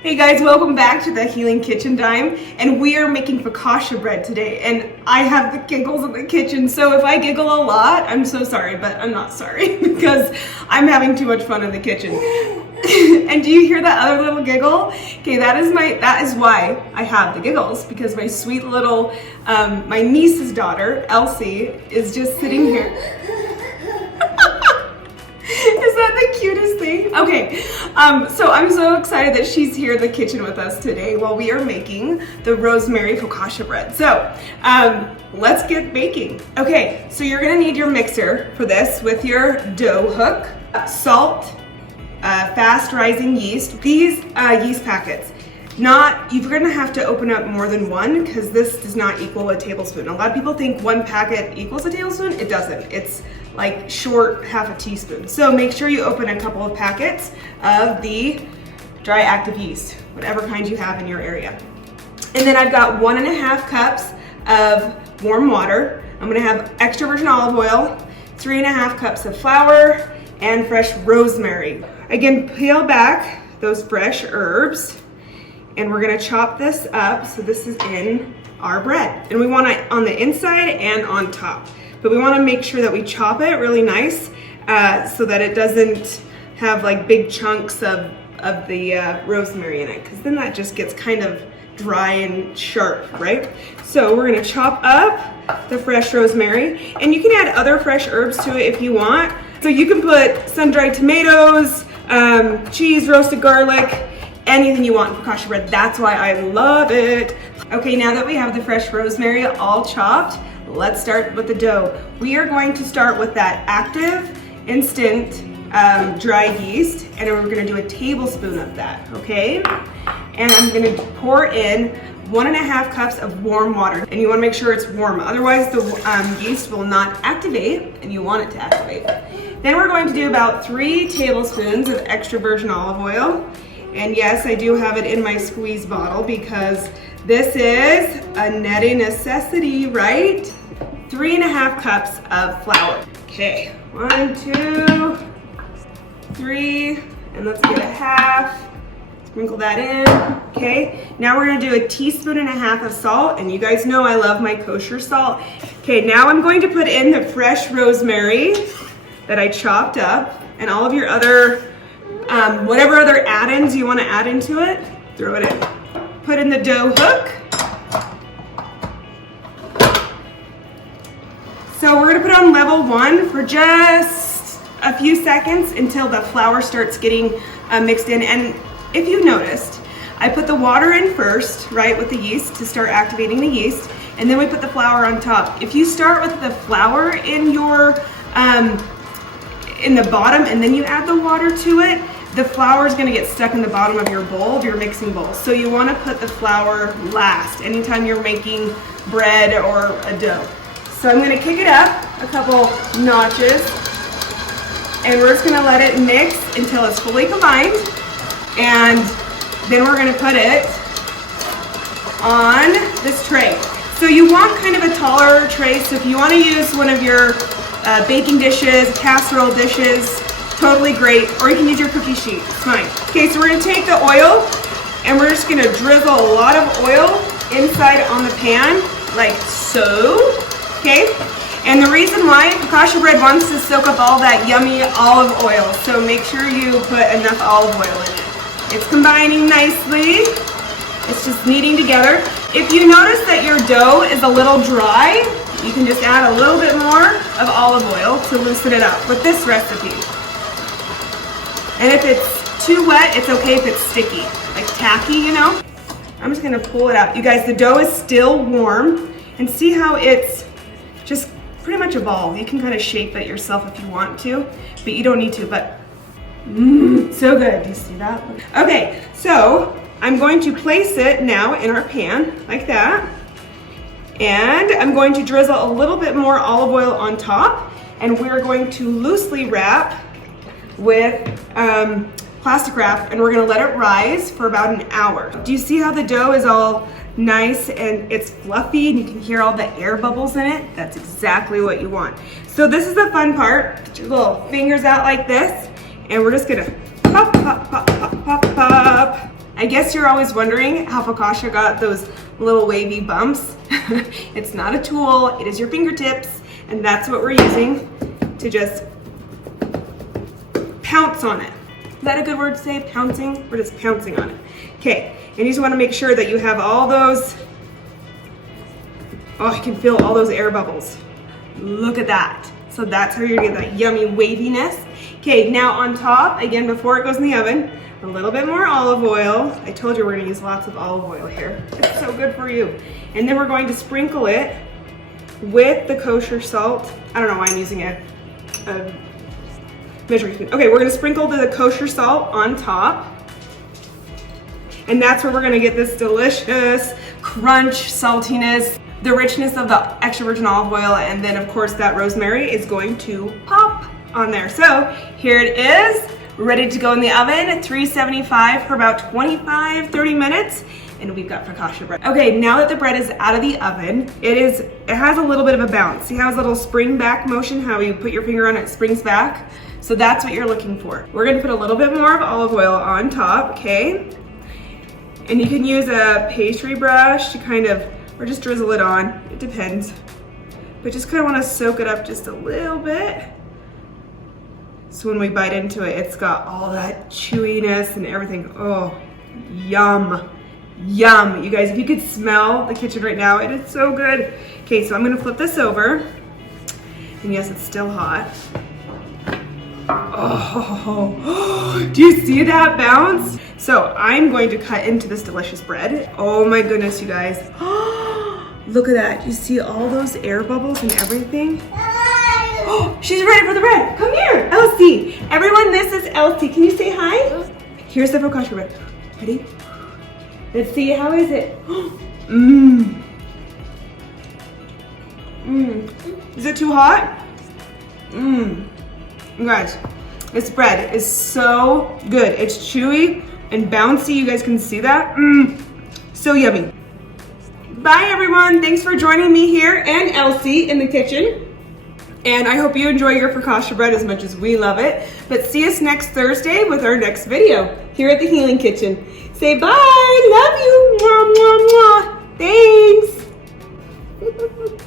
Hey guys, welcome back to the Healing Kitchen Time, and we are making focaccia bread today, and I have the giggles in the kitchen, so if I giggle a lot, I'm so sorry, but I'm not sorry because I'm having too much fun in the kitchen. And do you hear that other little giggle? Okay, that is why I have the giggles, because my sweet little, my niece's daughter, Elsie, is just sitting here. Is that the cutest thing? Okay, so I'm so excited that she's here in the kitchen with us today while we are making the rosemary focaccia bread. So let's get baking. Okay, so you're gonna need your mixer for this with your dough hook, salt, fast rising yeast. These yeast packets, you're gonna have to open up more than one because this does not equal a tablespoon. A lot of people think one packet equals a tablespoon. It doesn't. It's like short half a teaspoon. So make sure you open a couple of packets of the dry active yeast, whatever kind you have in your area. And then I've got 1.5 cups of warm water. I'm gonna have extra virgin olive oil, 3.5 cups of flour, and fresh rosemary. Again, peel back those fresh herbs, and we're gonna chop this up so this is in our bread. And we want it on the inside and on top. But we want to make sure that we chop it really nice so that it doesn't have like big chunks of the rosemary in it, because then that just gets kind of dry and sharp, right? So we're going to chop up the fresh rosemary, and you can add other fresh herbs to it if you want. So you can put sun-dried tomatoes, cheese, roasted garlic, anything you want in focaccia bread. That's why I love it. Okay, now that we have the fresh rosemary all chopped, let's start with the dough. We are going to start with that active, instant, dry yeast, and we're gonna do a tablespoon of that, okay? And I'm gonna pour in 1.5 cups of warm water, and you wanna make sure it's warm, otherwise the yeast will not activate, and you want it to activate. Then we're going to do about 3 tablespoons of extra virgin olive oil, and yes, I do have it in my squeeze bottle because this is a neti necessity, right? 3.5 cups of flour. Okay, 1, 2, 3, and let's get a half. Sprinkle that in, okay? Now we're gonna do 1.5 teaspoons of salt, and you guys know I love my kosher salt. Okay, now I'm going to put in the fresh rosemary that I chopped up, and all of your other, whatever other add-ins you wanna add into it, throw it in. Put in the dough hook. So we're gonna put on level 1 for just a few seconds until the flour starts getting mixed in. And if you noticed, I put the water in first, right, with the yeast to start activating the yeast, and then we put the flour on top. If you start with the flour in your, in the bottom and then you add the water to it, the flour is gonna get stuck in the bottom of your bowl, of your mixing bowl. So you wanna put the flour last anytime you're making bread or a dough. So I'm gonna kick it up a couple notches, and we're just gonna let it mix until it's fully combined, and then we're gonna put it on this tray. So you want kind of a taller tray, so if you wanna use one of your baking dishes, casserole dishes, totally great, or you can use your cookie sheet, it's fine. Okay, so we're gonna take the oil, and we're just gonna drizzle a lot of oil inside on the pan, like so. Okay, and the reason why focaccia bread wants to soak up all that yummy olive oil, so make sure you put enough olive oil in it. It's combining nicely. It's just kneading together. If you notice that your dough is a little dry, you can just add a little bit more of olive oil to loosen it up with this recipe. And if it's too wet, it's okay if it's sticky, like tacky, you know? I'm just gonna pull it out. You guys, the dough is still warm, and see how it's just pretty much a ball. You can kind of shape it yourself if you want to, but you don't need to, but so good. Do you see that? Okay, so I'm going to place it now in our pan like that, and I'm going to drizzle a little bit more olive oil on top, and we're going to loosely wrap with plastic wrap, and we're gonna let it rise for about an hour. Do you see how the dough is all nice and it's fluffy and you can hear all the air bubbles in it? That's exactly what you want. So this is the fun part. Put your little fingers out like this, and we're just gonna pop, pop, pop, pop, pop, pop. I I guess you're always wondering how focaccia got those little wavy bumps. It's not a tool, it is your fingertips, and that's what we're using to just pounce on it. Is that a good word to say, pouncing? We're just pouncing on it. Okay, and you just wanna make sure that you have all those, oh, I can feel all those air bubbles. Look at that. So that's how you're gonna get that yummy waviness. Okay, now on top, again, before it goes in the oven, a little bit more olive oil. I told you we're gonna use lots of olive oil here. It's so good for you. And then we're going to sprinkle it with the kosher salt. I don't know why I'm using a measuring spoon. Okay, we're gonna sprinkle the kosher salt on top. And that's where we're gonna get this delicious crunch, saltiness, the richness of the extra virgin olive oil, and then of course that rosemary is going to pop on there. So here it is, ready to go in the oven at 375 for about 25-30 minutes. And we've got focaccia bread. Okay, now that the bread is out of the oven, it has a little bit of a bounce. See how it's a little spring back motion, how you put your finger on it, it springs back? So that's what you're looking for. We're gonna put a little bit more of olive oil on top, okay? And you can use a pastry brush to kind of, or just drizzle it on, it depends. But just kind of wanna soak it up just a little bit. So when we bite into it, it's got all that chewiness and everything. Oh, yum, yum. You guys, if you could smell the kitchen right now, it is so good. Okay, so I'm gonna flip this over. And yes, it's still hot. Oh, do you see that bounce? So I'm going to cut into this delicious bread. Oh my goodness, you guys. Look at that. You see all those air bubbles and everything? Oh, she's ready for the bread. Come here, Elsie. Everyone, this is Elsie. Can you say hi? Here's the focaccia bread. Ready? Let's see, how is it? Mmm. Mmm. Is it too hot? Mmm. You guys, this bread is so good. It's chewy and bouncy. You guys can see that? Mmm. So yummy. Bye everyone. Thanks for joining me here and Elsie in the kitchen. And I hope you enjoy your focaccia bread as much as we love it. But see us next Thursday with our next video here at the Healing Kitchen. Say bye. Love you. Mwah, mwah, mwah. Thanks.